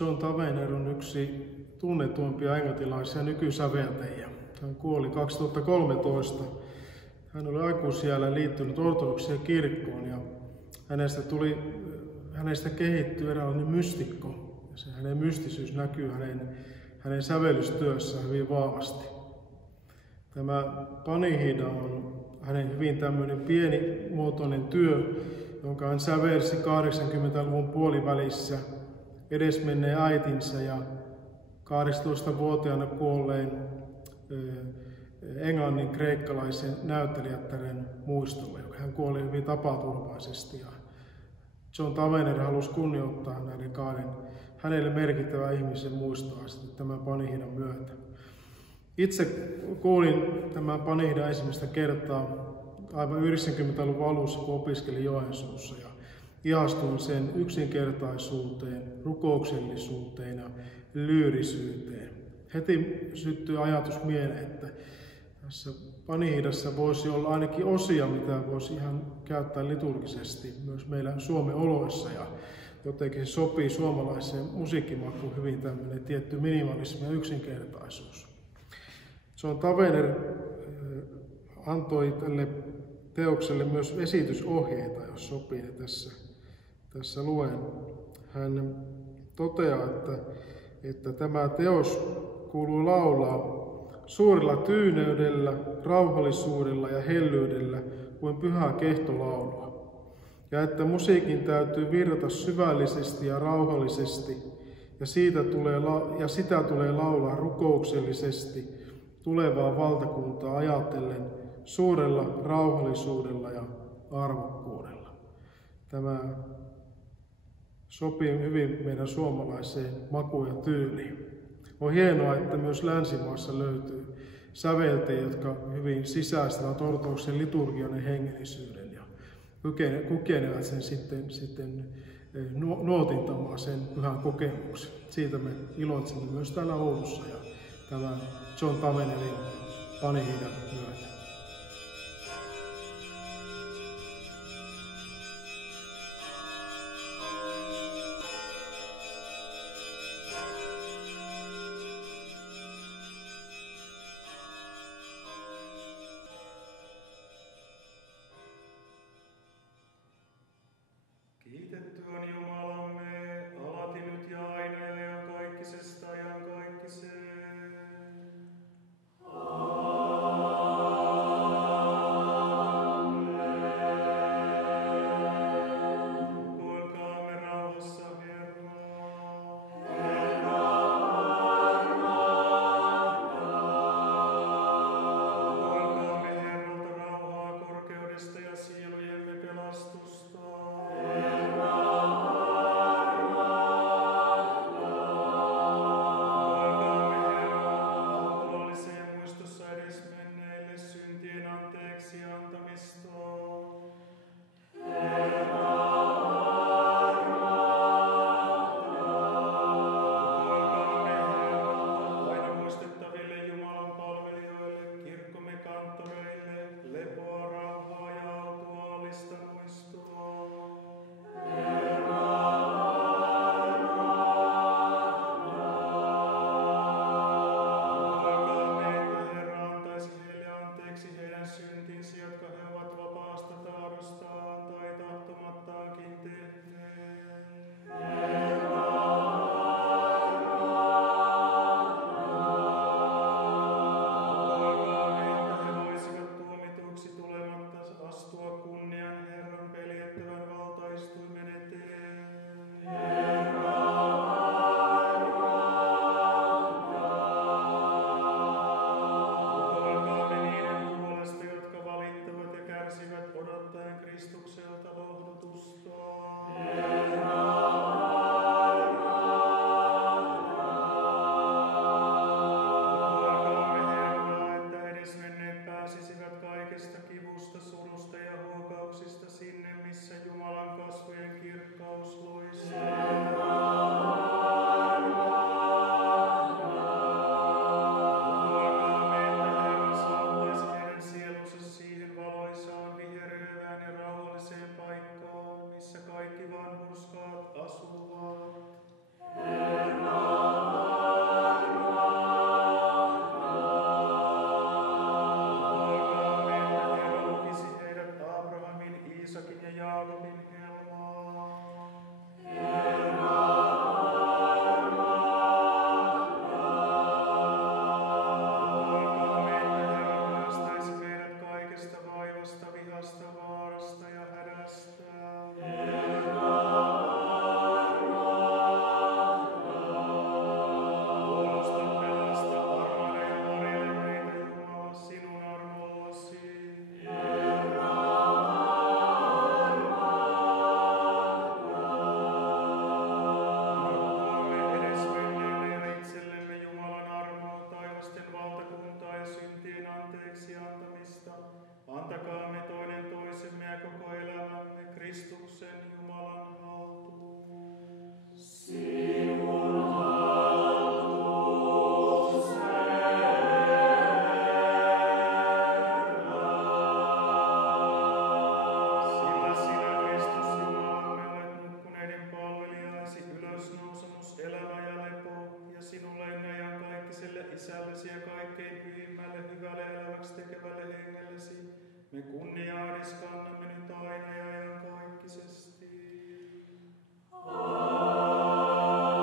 John Tavener on yksi tunnetuimpia englantilaisia nykysäveltäjiä. Hän kuoli 2013. Hän oli aikuisiällä liittynyt ortodoksiseen kirkkoon ja hänestä kehittyi eräänlainen mystikko. Se hänen mystisyys näkyy hänen sävellystyössään hyvin vahvasti. Tämä Panihida on hänen hyvin tämmöinen pienimuotoinen työ, jonka hän sävelsi 80-luvun puolivälissä edesmenneen äitinsä ja 18-vuotiaana kuolleen englannin kreikkalaisen näyttelijättären muistolle, joka hän kuoli hyvin tapaturmaisesti. John Tavener halusi kunnioittaa näiden kahden hänelle merkittävän ihmisen muistoa sitten tämän Panihidan myötä. Itse kuulin tämän Panihidan ensimmäistä kertaa aivan 90-luvun alussa, kun opiskelin Joensuussa, ja ihastuin sen yksinkertaisuuteen, rukouksellisuuteen ja lyyrisyyteen. Heti syttyi ajatus mieleen, että tässä Panihidassa voisi olla ainakin osia, mitä voisi ihan käyttää liturgisesti myös meillä Suomen oloissa, ja jotenkin se sopii suomalaiseen musiikkimakuun hyvin tämmöinen tietty minimalismi ja yksinkertaisuus. John Tavener antoi tälle teokselle myös esitysohjeita, jos sopii, ne tässä luen. Hän toteaa, että tämä teos kuuluu laulaa suurella tyyneydellä, rauhallisuudella ja hellyydellä kuin pyhää kehtolaulua. Ja että musiikin täytyy virrata syvällisesti ja rauhallisesti, ja sitä tulee laulaa rukouksellisesti tulevaa valtakuntaa ajatellen suurella rauhallisuudella ja arvokkuudella. Tämä sopii hyvin meidän suomalaiseen makuun ja tyyliin. On hienoa, että myös länsimaassa löytyy säveltäjiä, jotka hyvin sisäistävät ortodoksen liturgian ja hengellisyyden ja kykenevät sen sitten nuotintamaan sen pyhän kokemuksen. Siitä me iloitsemme myös täällä Oulussa ja tämän John Tavenerin Panihidan myötä. Kiitetty on Jumalamme, alati nyt ja aina ja iankaikkisesta iankaikkiseen. Aamen. anteeksi antamista. Antakaamme toinen toisemme ja koko elämämme Kristuksen Jumalan haltuun. Sinun haltuun, sillä sinä, Kristus Jumalamme, olet nukkuneiden palvelijasi, ylösnousemus, elämä ja lepo, ja sinulle ennen ja kaikkiselle Isällesi ja kaikkein pyhimmälle, hyvälle eläväksi tekevälle hengellesi, me kunniaadis kannamme nyt aina ja iankaikkisesti. Aamen.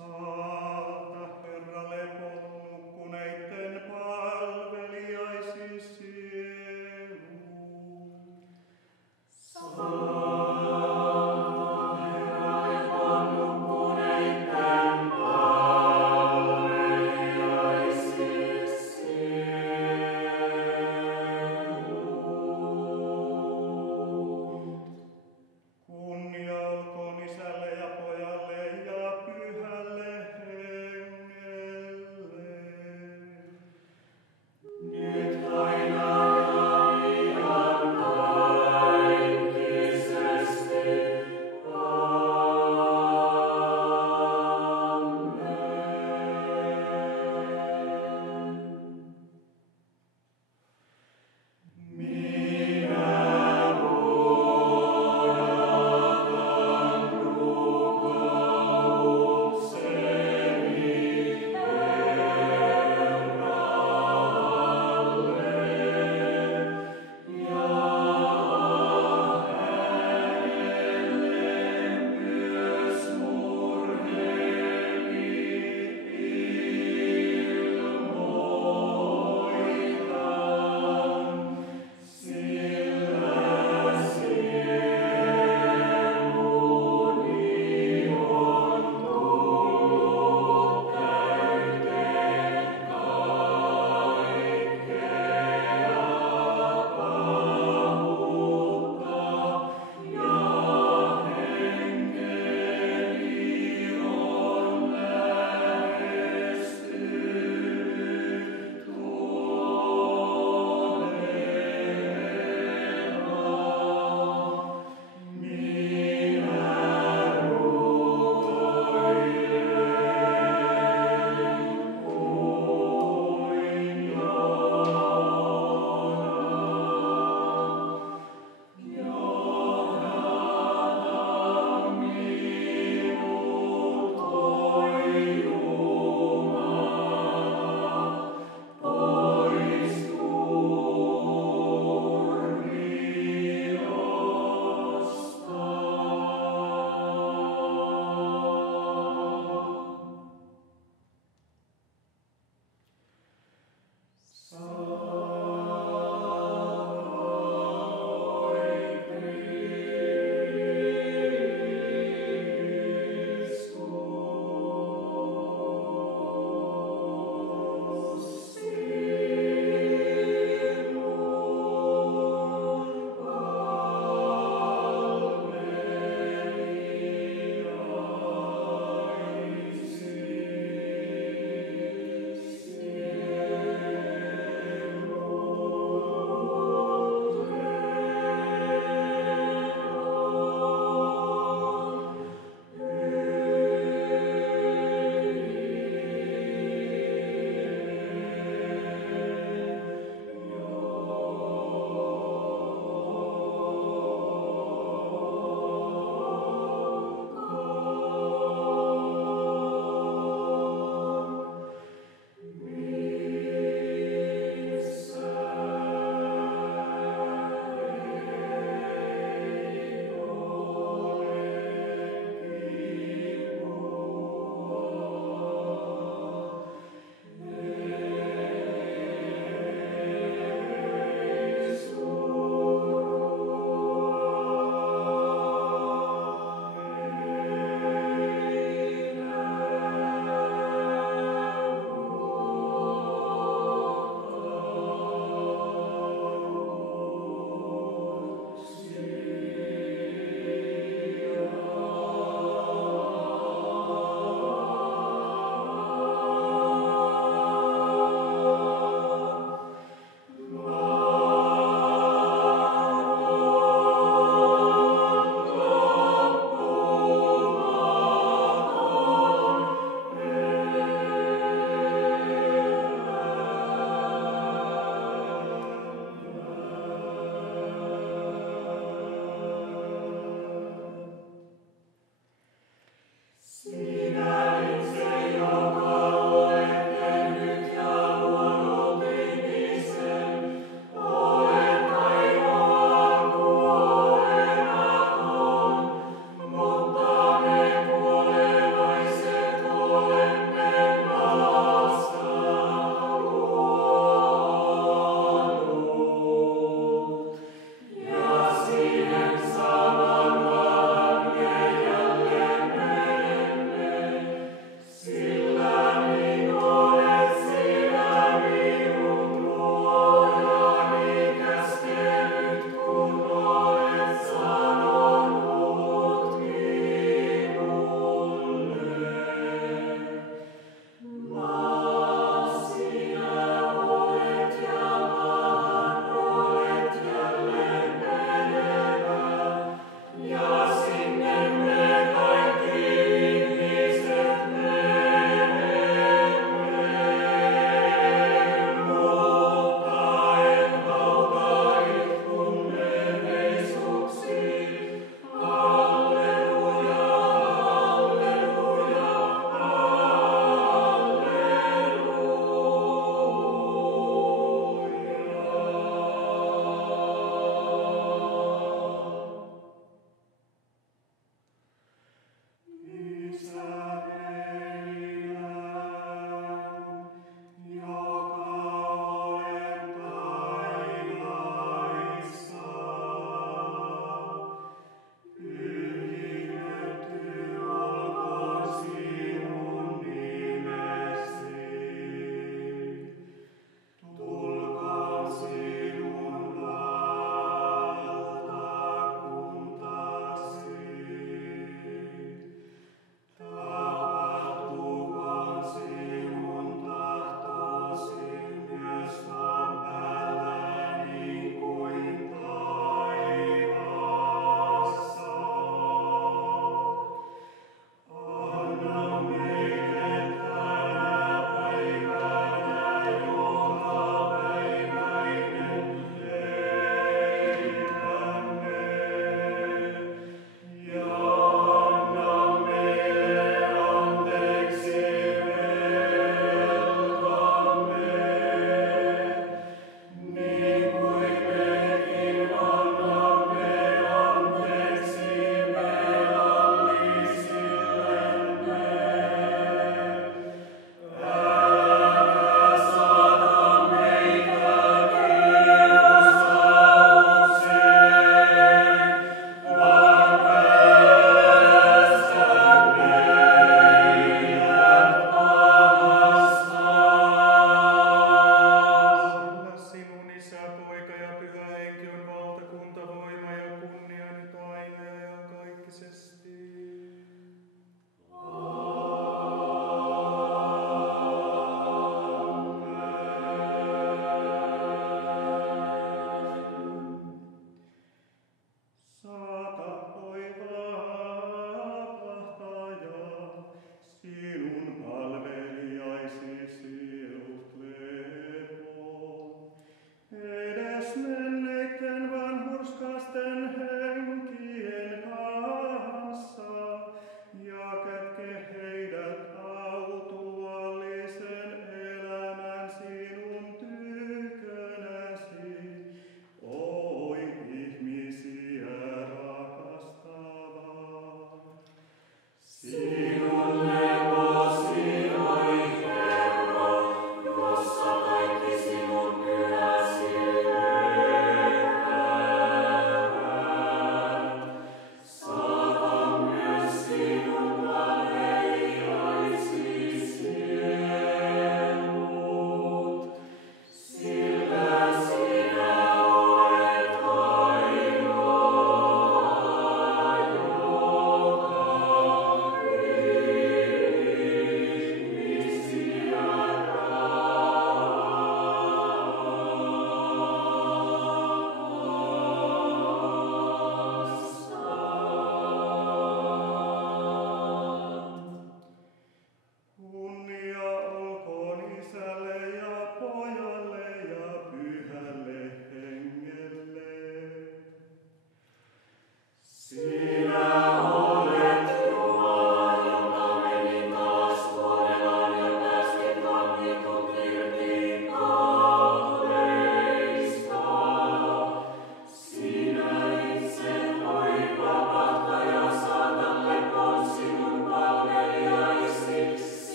Saata, Herra, lepon nukkuneitten palveliaisi sielu. Kunnia olkoon Isälle ja Pojalle ja Pyhälle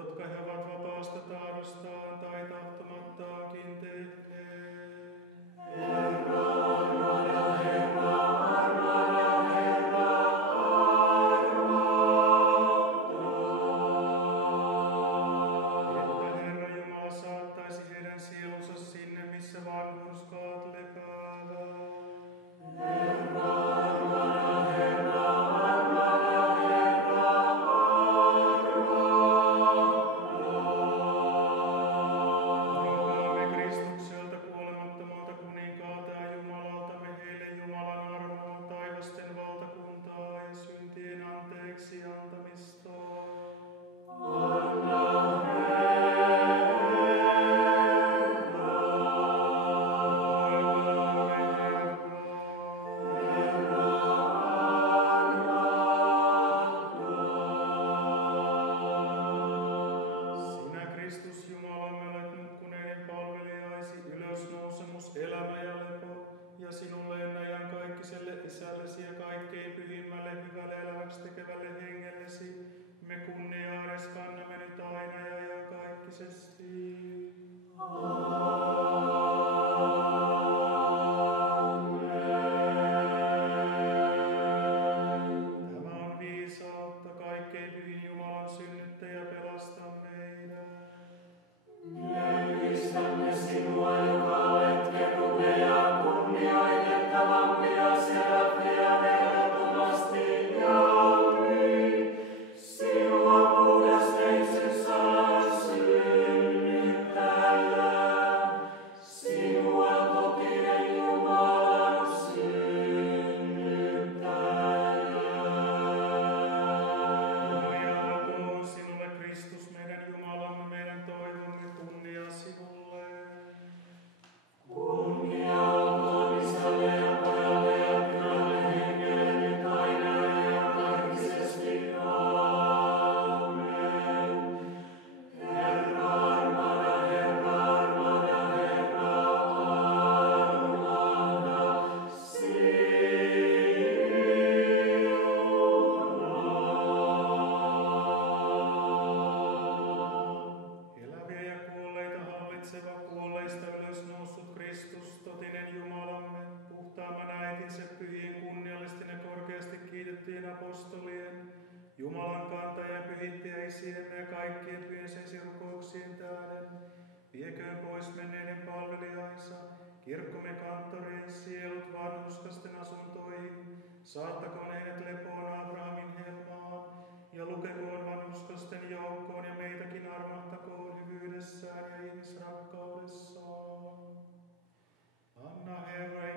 jotka he ovat vapaasta tahdostaan tai tahtomattaankin tehneet. Jumalan kantajan pyhittiä isiemme ja kaikkien pyhiensä esirukouksien tähden, vieköön pois menneiden palvelijainsa, kirkkomme kanttorien sielut vanhuskasten asuntoihin, saattakoon heidät lepoon Abrahamin helmaan, ja lukekoon vanhuskasten joukkoon ja meitäkin armahtakoon hyvyydessään ja ihmisrakkaudessaan. Anna Herra